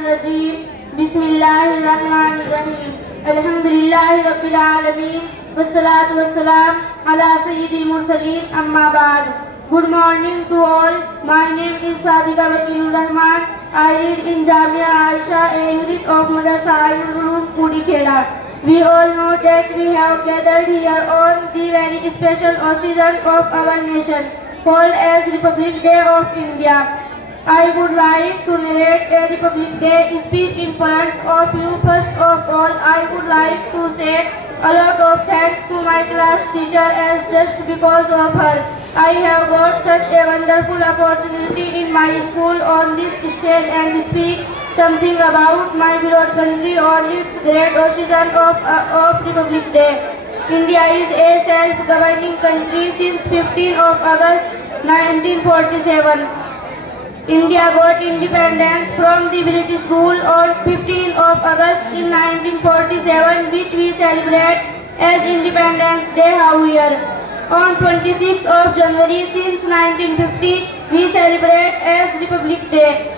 Shaitanirrajim. Bismillahirrahmanirrahim. Alhamdulillahi Rabbil Alameen. Wassalatu wassalam ala Sayyidil Mursaleen. Amma ba'd. Good morning to all. My name is Sadika Wakilur Rahman. I read in Jamia Aisha, a unit of Madrasa Al-Ulum, Pudikhera. We all know that we have gathered here on the very special occasion of our nation, called as Republic Day of India. I would like to narrate a Republic Day speech in front of you. First of all, I would like to say a lot of thanks to my class teacher, as just because of her, I have got such a wonderful opportunity in my school on this stage and speak something about my beloved country on its great occasion of Republic Day. India is a self-governing country since 15 of August 1947. India got independence from the British rule on 15 of August in 1947, which we celebrate as Independence Day here. On 26th of January since 1950, we celebrate as Republic Day.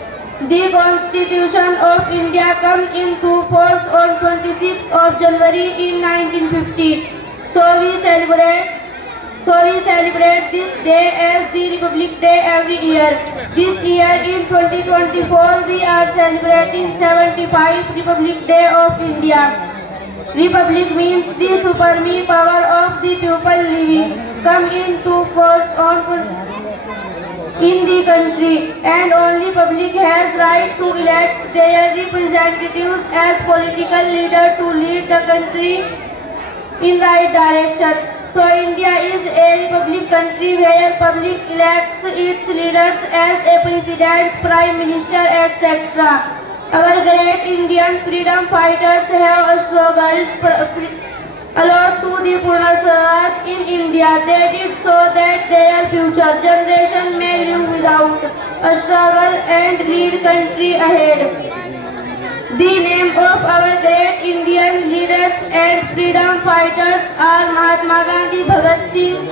The Constitution of India came into force on 26th of January in 1950. So we celebrate this day as the Republic Day every year. This year in 2024 we are celebrating 75th Republic Day of India. Republic means the supreme power of the people living come into force in the country, and only public has right to elect their representatives as political leader to lead the country in right direction. So India is a republic country where public elects its leaders as a president, prime minister, etc. Our great Indian freedom fighters have struggled a lot to the Purna Swaraj in India. They did so that their future generation may live without a struggle and lead country ahead. The name of our great Indian leaders and freedom fighters are Mahatma Gandhi, Bhagat Singh,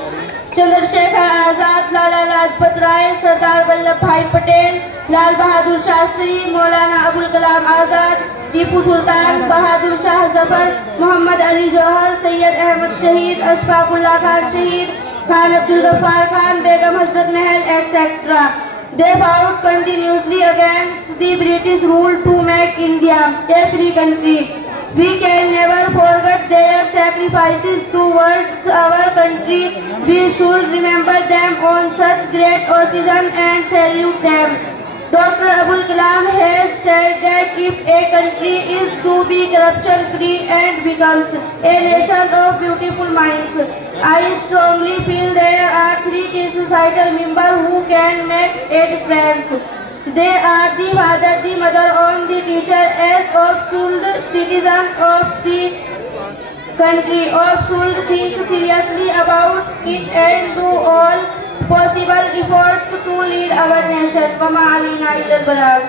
Chandrasekhar Azad, Lala Lajpat Rai, Sardar Vallabhbhai Patel, Lal Bahadur Shastri, Maulana Abul Kalam Azad, Tipu Sultan, Bahadur Shah Zafar, Muhammad Ali Johar, Sayyid Ahmad Shaheed, Ashfaqullah Khan Shaheed, Khan Abdul Ghaffar Khan, Begum Hazrat Mahal, etc. They fought continuously against the British rule to make India a free country. We can never forget their sacrifices towards our country. We should remember them on such great occasion and salute them. Dr. Abul Kalam has said that if a country is to be corruption free and becomes a nation of beautiful minds, I strongly feel there are three key societal members who can make a difference. They are the father, the mother, and the teacher. As of should citizens of the country or should think seriously about it and do all possible efforts to lead our nation. Wama alina illal balagh.